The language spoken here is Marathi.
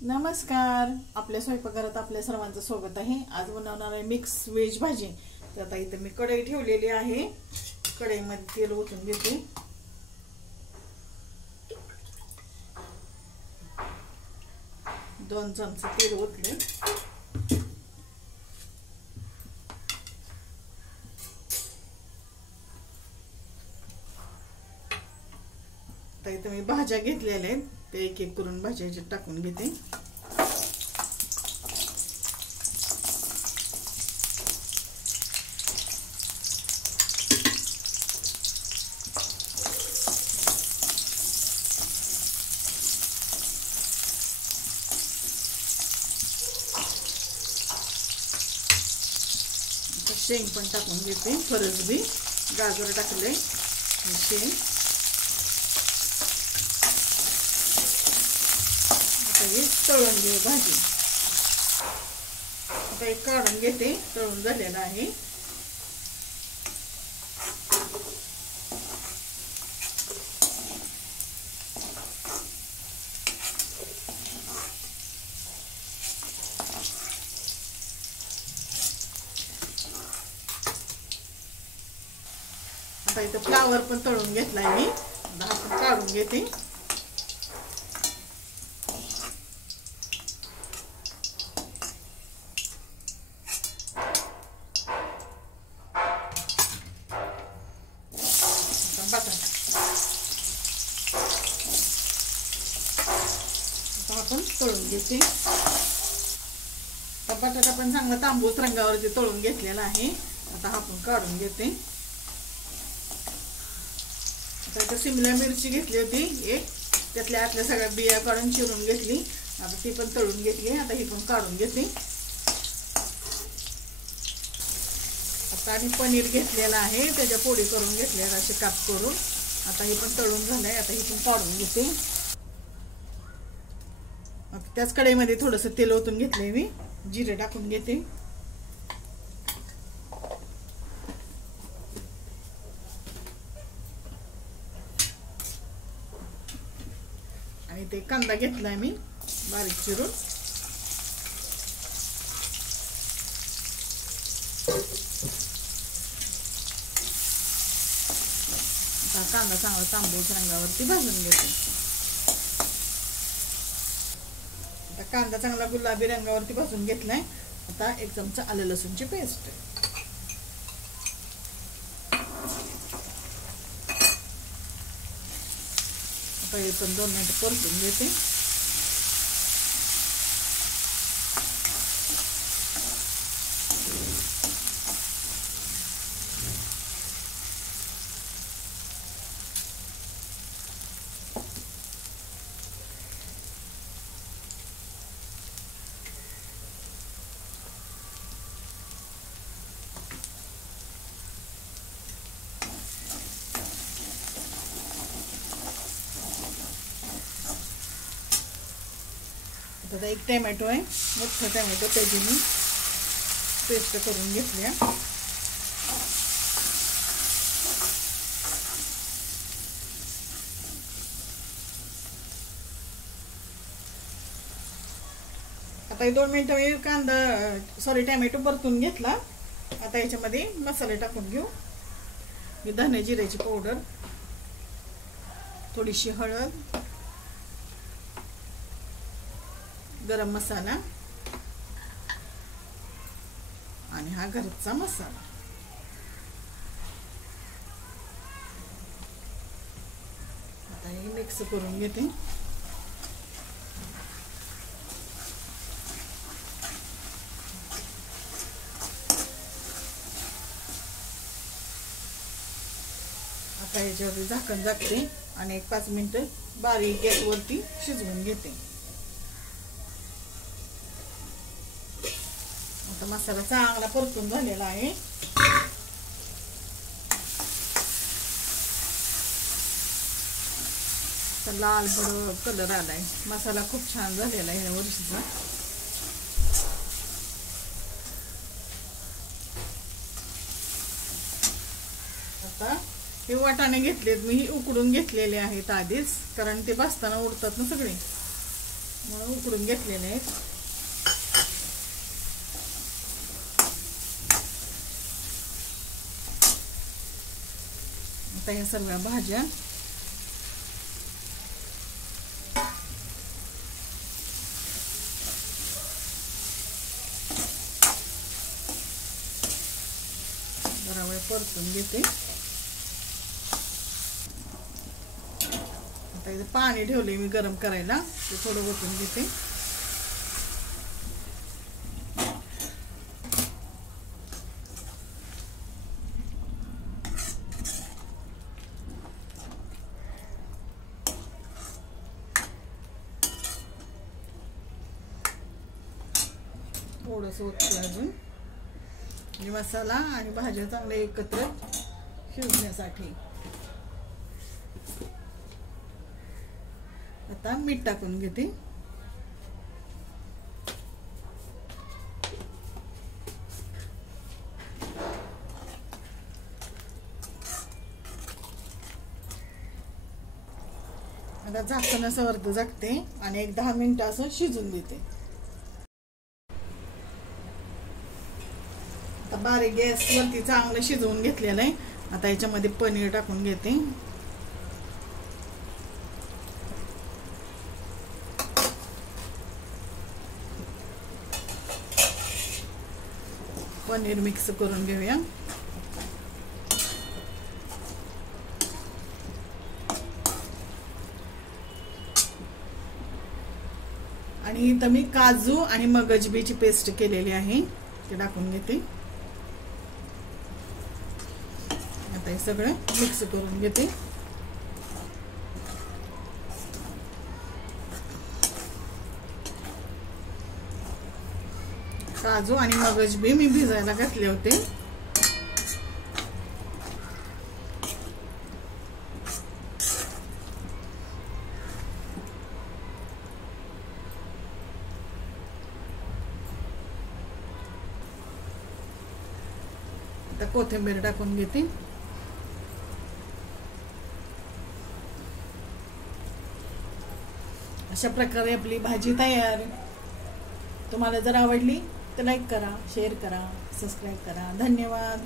नमस्कार. आपल्या स्वयंपाकघरात आपल्या सर्वांचं स्वागत आहे. आज बनवणार आहे मिक्स व्हेज भाजी. तर आता इथे मी कढई ठेवलेली आहे. कढईमध्ये तेल ओतून घेते. दोन चमचे तेल ओतले. आता इथे मी भाज्या घेतलेल्या आहेत. ते एक एक करून भाज्या टाकून घेते. शेंग पण टाकून घेते. फरसबी, गाजर टाकले, शेंग. आता हे तळून घेऊ भाजी. आता हे काढून घेते. तळून झालेलं आहे. आता इथं फ्लावर पण तळून घेतलाय मी. आता आपण काढून घेते. आपण तळून घेते. बटाटा पण चांगला तांबूस रंगावरती तळून घेतलेला आहे. आता आपण काढून घेते. आता शिमला मिरची घेतली होती एक, त्यातल्या आतल्या सगळ्या बिया काढून चिरून घेतली. आता ती पण तळून घेतली. आता ही पण काढून घेते. आता आणि पनीर घेतलेला आहे, त्याच्या पोळी करून घेतल्या असे काप करून. आता हे पण तळून झालंय. आता ही पण काढून घेते. त्याच कढईमध्ये थोडंसं तेल ओतून घेतलंय मी. जिरे टाकून घेते. आणि ते कांदा घेतलाय मी बारीक चिरून. आता कांदा चांगला तांबूस रंगावरती भाजून घेते. आता कांदा चांगला गुलाबी रंगावरती भाजून घेतलाय. आता एक चमचा आलं लसूणची पेस्ट. आता हे पण 2 मिनिट परतून घेते. आता एक टोमॅटो आहे, मोठा टोमॅटो, त्याची मी पेस्ट करून घेतल्या. आता 2 मिनिटं मी टोमॅटो परतून घेतला. आता याच्यामध्ये मसाले टाकून घेऊ. मी धने जिऱ्याची पावडर, थोडीशी हळद, गरम मसाला आणि हा घरचा मसाला. आता हे मिक्स करून घेते. आता याच्यावरती झाकण झाकते आणि एक 5 मिनिटं बारीक गॅसवरती शिजवून घेते. आता मसाला चांगला परतून झालेला आहे. लाल भडक कलर आलाय. मसाला खूप छान झालेला आहे या वर्षीचा. आता हे वाटाणे घेतलेत मी, उकडून घेतलेले आहेत आधीच, कारण ते भाजताना उडतात ना सगळे. म्हणून उकडून घेतलेले आहेत. आता या सर्व भाज्या जरा वेळ परतून घेते. आता इथे पाणी ठेवले मी गरम करायला, ते थोडं ओतून घेते. थोडंसं ओतते अजून, म्हणजे मसाला आणि भाज्या चांगले एकत्र शिजण्यासाठी. आता मीठ टाकून घेते. आता झाकण असं वरती झाकते आणि एक 10 मिनिटं असं शिजून देते. आता बारीक गॅस वरती चांगलं शिजवून घेतलेलं आहे. आता याच्यामध्ये पनीर टाकून घेते. पनीर मिक्स करून घेऊया. आणि इथं मी काजू आणि मगजबीची पेस्ट केलेली आहे, ते टाकून घेते. आता हे सगळं मिक्स करून घेते. काजू आणि मगजबी मी भिजायला घातले होते. आता कोथिंबीर टाकून घेते. अशा प्रकारे आपली भाजी तयार. तुम्हाला जर आवडली तर लाईक करा, शेअर करा, सबस्क्राईब करा. धन्यवाद.